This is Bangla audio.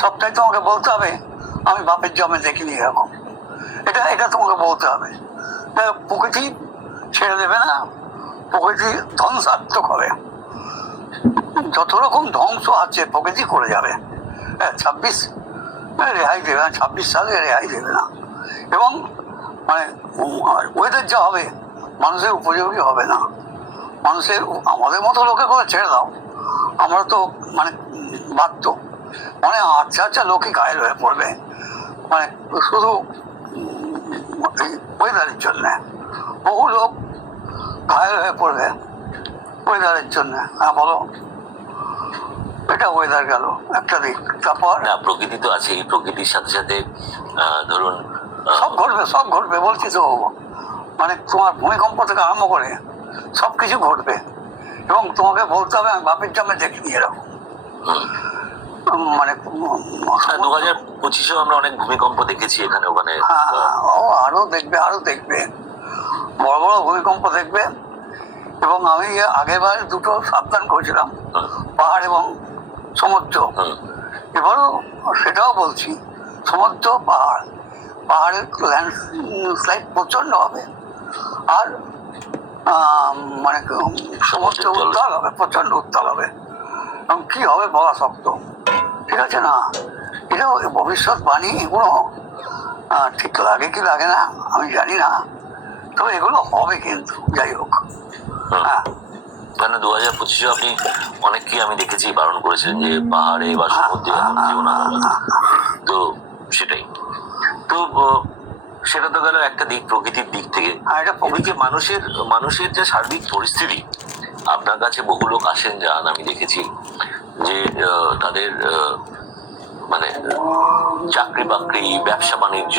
সবটাই তোমাকে বলতে হবে আমি বাপের জন্মে দেখিনি এরকম, এটা এটা তোমাকে বলতে হবে। প্রকৃতি ছেড়ে দেবে না, প্রকৃতি ধ্বংসাত্মক হবে, যত রকম ধ্বংস আছে প্রকৃতি করে যাবে। 26 রেহাই দেবে না, 26 সালে রেহাই দেবে না। এবং মানে ওয়েদার যা হবে মানুষের উপযোগী হবে না। মানুষের আমাদের মতো লোকের কথা ছেড়ে দাও, আমরা তো মানে বাধ্য, মানে আচ্ছা লোকই ঘায়ল হয়ে পড়বে, মানে শুধু ওয়েদারের জন্যে বহু লোক ঘায়ল হয়ে পড়বে ওয়েদারের জন্য। হ্যাঁ বলো, এটা ওয়েদার গেল একটা দিক। তারপর না, প্রকৃতি তো আছে, এই প্রকৃতির সাথে সাথে ধরুন সব ঘটবে বলছি তো, মানে তোমার ভূমিকম্প থেকে আরম্ভ করে সব কিছু ঘটবে। এবং তোমাকে বলতে হবে আমি বাপের জন্মে দেখিনি এরকম। মানে 2025-এও আমরা অনেক ভূমিকম্প দেখেছি এখানে ওখানে। আরো দেখবে বড় বড় ভূমিকম্প দেখবে। এবং আমি আগেরবার দুটো সাবধান করেছিলাম, পাহাড় এবং সমুদ্র। এবারও সেটাও বলছি, সমুদ্র পাহাড়ের ল্যান্ডস্লাইড প্রচন্ড হবে, আর মানে সমুদ্র উত্তাল হবে, প্রচন্ড উত্তাল হবে। এবং কি হবে বলা শক্ত, ঠিক আছে না? এটা ভবিষ্যৎবাণী, এগুলো ঠিক লাগে কি লাগে না আমি জানি না, তবে এগুলো হবে কিন্তু। যাই হোক, হ্যাঁ, মানে 2025-এ আপনি অনেককে আমি দেখেছি বারণ করেছিলেন যে পাহাড়ে বা সমুদ্রে এমন যেও না। তো সেটাই তো, সেটা তো গেল একটা দিক, প্রকৃতির দিক থেকে। এদিকে মানুষের যে সার্বিক পরিস্থিতি, আপনার কাছে বহু লোক আসেন যান, আমি দেখেছি যে তাদের মানে চাকরি বাকরি, ব্যবসা বাণিজ্য,